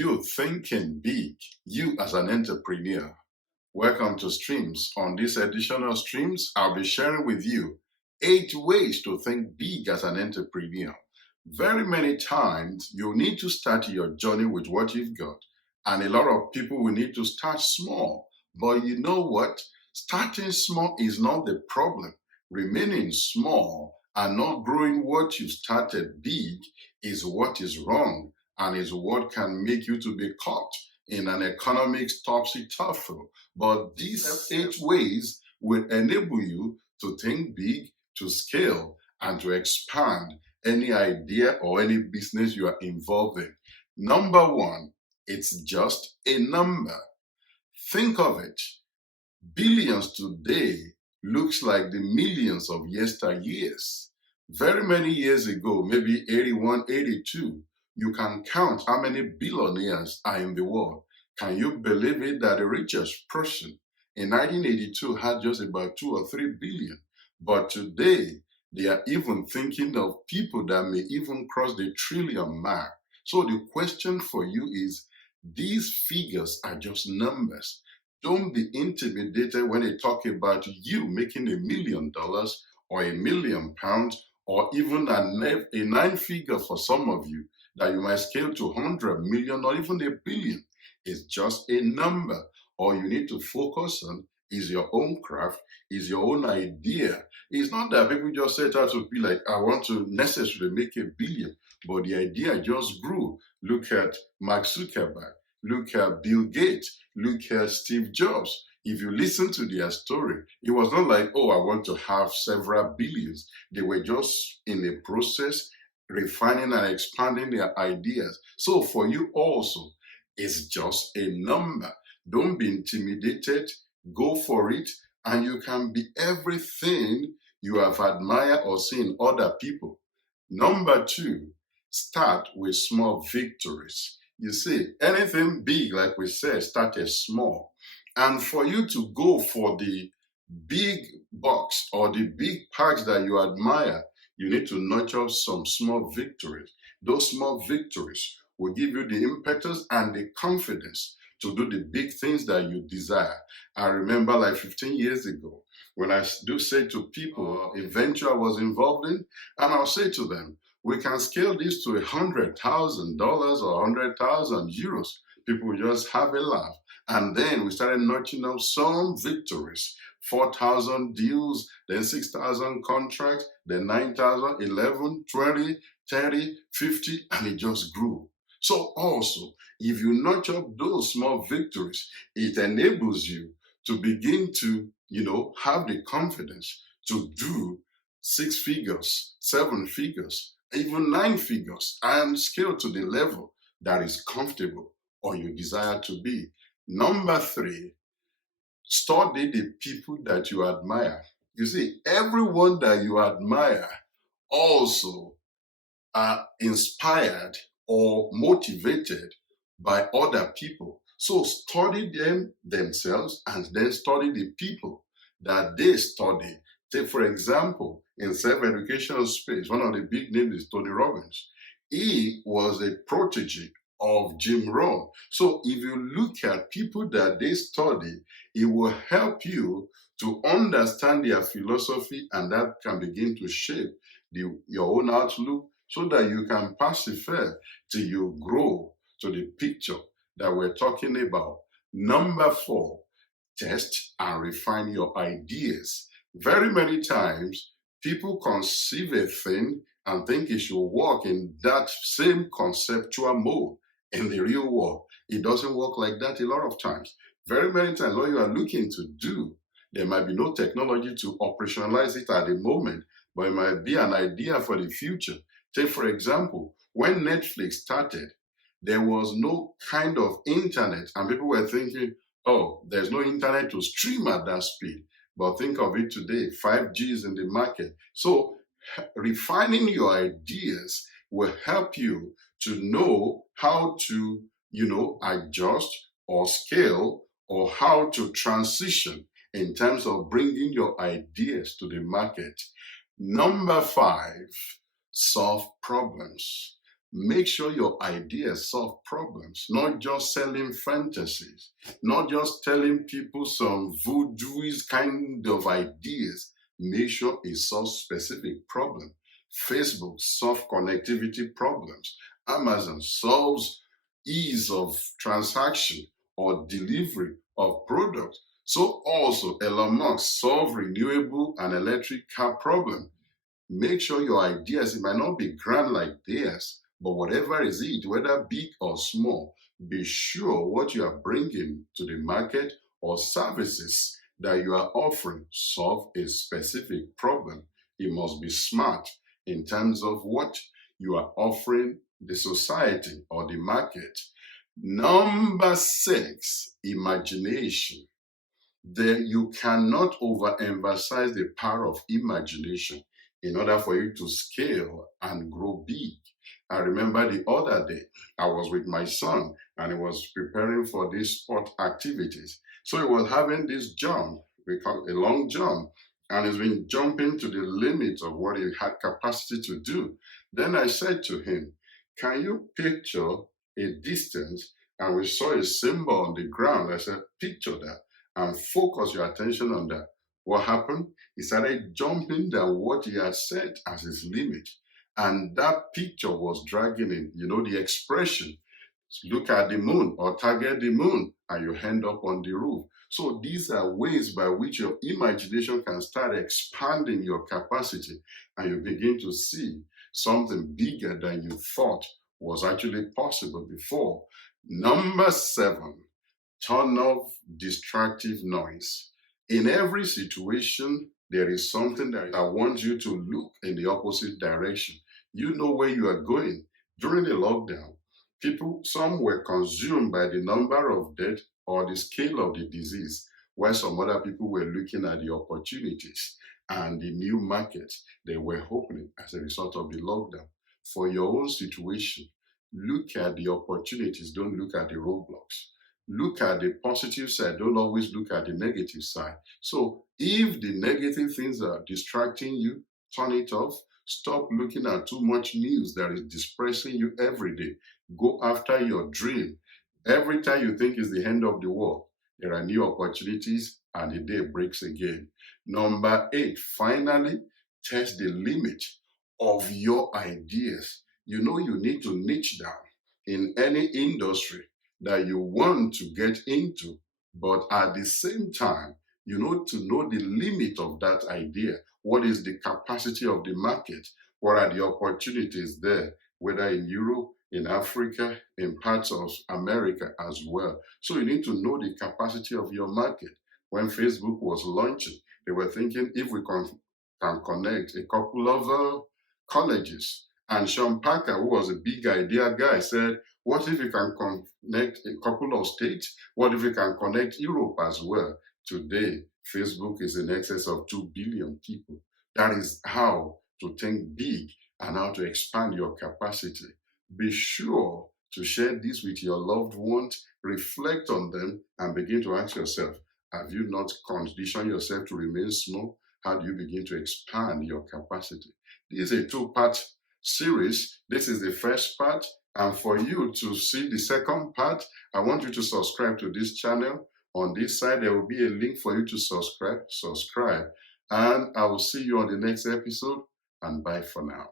you thinking big? You as an entrepreneur. Welcome to Streams. On this edition of Streams, I'll be sharing with you 8 ways to think big as an entrepreneur. Very many times, you need to start your journey with what you've got. And a lot of people will need to start small. But you know what? Starting small is not the problem. Remaining small and not growing what you started big is what is wrong and is what can make you to be caught in an economics topsy-turvy. But these 8 ways will enable you to think big, to scale, and to expand any idea or any business you are involved in. Number one, it's just a number. Think of it. Billions today looks like the millions of yesteryears. Very many years ago, maybe 81, 82, you can count how many billionaires are in the world. Can you believe it that the richest person in 1982 had just about 2 or 3 billion? But today, they are even thinking of people that may even cross the trillion mark. So the question for you is, these figures are just numbers. Don't be intimidated when they talk about you making $1 million or £1,000,000 or even a 9 figure for some of you that you might scale to 100 million or even a billion. It's just a number. All you need to focus on is your own craft, is your own idea. It's not that people just set out to be like, I want to necessarily make $1 billion, but the idea just grew. Look at Mark Zuckerberg. Look at Bill Gates. Look at Steve Jobs. If you listen to their story, it was not like, oh, I want to have several billions. They were just in a process, refining and expanding their ideas. So for you also, it's just a number. Don't be intimidated. Go for it. And you can be everything you have admired or seen other people. Number two, start with small victories. You see, anything big, like we said, started small. And for you to go for the big box or the big parts that you admire, you need to nurture some small victories. Those small victories will give you the impetus and the confidence to do the big things that you desire. I remember like 15 years ago, when I do say to people, a venture I was involved in, and I'll say to them, we can scale this to $100,000 or 100,000 euros. People just have a laugh. And then we started notching up some victories. 4,000 deals, then 6,000 contracts, then 9,000, 11, 20, 30, 50, and it just grew. So also, if you notch up those small victories, it enables you to begin to, have the confidence to do 6 figures, 7 figures, even 9 figures, and scale to the level that is comfortable or you desire to be. Number 3, study the people that you admire. You see, everyone that you admire also are inspired or motivated by other people. So study them themselves and then study the people that they study. Take, for example, in self-education space, one of the big names is Tony Robbins. He was a protege of Jim Rohn. So if you look at people that they study, it will help you to understand their philosophy, and that can begin to shape your own outlook so that you can persevere till you grow to the picture that we're talking about. Number 4, test and refine your ideas. Very many times, people conceive a thing and think it should work in that same conceptual mode in the real world. It doesn't work like that a lot of times. Very many times, what you are looking to do, there might be no technology to operationalize it at the moment, but it might be an idea for the future. Take, for example, when Netflix started, there was no kind of internet, and people were thinking, oh, there's no internet to stream at that speed. But think of it today, 5G is in the market. So refining your ideas will help you to know how to, adjust or scale or how to transition in terms of bringing your ideas to the market. Number 5, solve problems. Make sure your ideas solve problems, not just selling fantasies, not just telling people some voodooist kind of ideas. Make sure it solves specific problem. Facebook solves connectivity problems. Amazon solves ease of transaction or delivery of products. So also Elon Musk solve renewable and electric car problem. Make sure your ideas, it might not be grand like theirs, but whatever is it, whether big or small, be sure what you are bringing to the market or services that you are offering solve a specific problem. It must be smart in terms of what you are offering the society or the market. Number 6, imagination. You cannot overemphasize the power of imagination in order for you to scale and grow big. I remember the other day, I was with my son and he was preparing for these sport activities. So he was having this jump, we call it a long jump, and he's been jumping to the limit of what he had capacity to do. Then I said to him, can you picture a distance? And we saw a symbol on the ground. I said, picture that and focus your attention on that. What happened? He started jumping than what he had set as his limit. And that picture was dragging him. You know, the expression, look at the moon or target the moon and you end up on the roof. So these are ways by which your imagination can start expanding your capacity and you begin to see something bigger than you thought was actually possible before. Number 7, turn off distractive noise. In every situation, there is something that I want you to look in the opposite direction. You know where you are going. During the lockdown, some were consumed by the number of deaths or the scale of the disease, while some other people were looking at the opportunities and the new market they were opening as a result of the lockdown. For your own situation, look at the opportunities, don't look at the roadblocks. Look at the positive side, don't always look at the negative side. So if the negative things are distracting you, turn it off. Stop looking at too much news that is depressing you every day. Go after your dream. Every time you think it's the end of the world, there are new opportunities and the day breaks again. Number 8, finally, test the limit of your ideas. You know you need to niche down in any industry that you want to get into, but at the same time, you know to know the limit of that idea. What is the capacity of the market? What are the opportunities there, whether in Europe, in Africa, in parts of America as well? So you need to know the capacity of your market. When Facebook was launching, they were thinking if we can connect a couple of colleges. And Sean Parker, who was a big idea guy, said, what if you can connect a couple of states? What if you can connect Europe as well? Today, Facebook is in excess of 2 billion people. That is how to think big and how to expand your capacity. Be sure to share this with your loved ones, reflect on them, and begin to ask yourself, have you not conditioned yourself to remain small? How do you begin to expand your capacity? This is a 2-part series. This is the first part. And for you to see the second part, I want you to subscribe to this channel. On this side, there will be a link for you to subscribe. And I will see you on the next episode. And bye for now.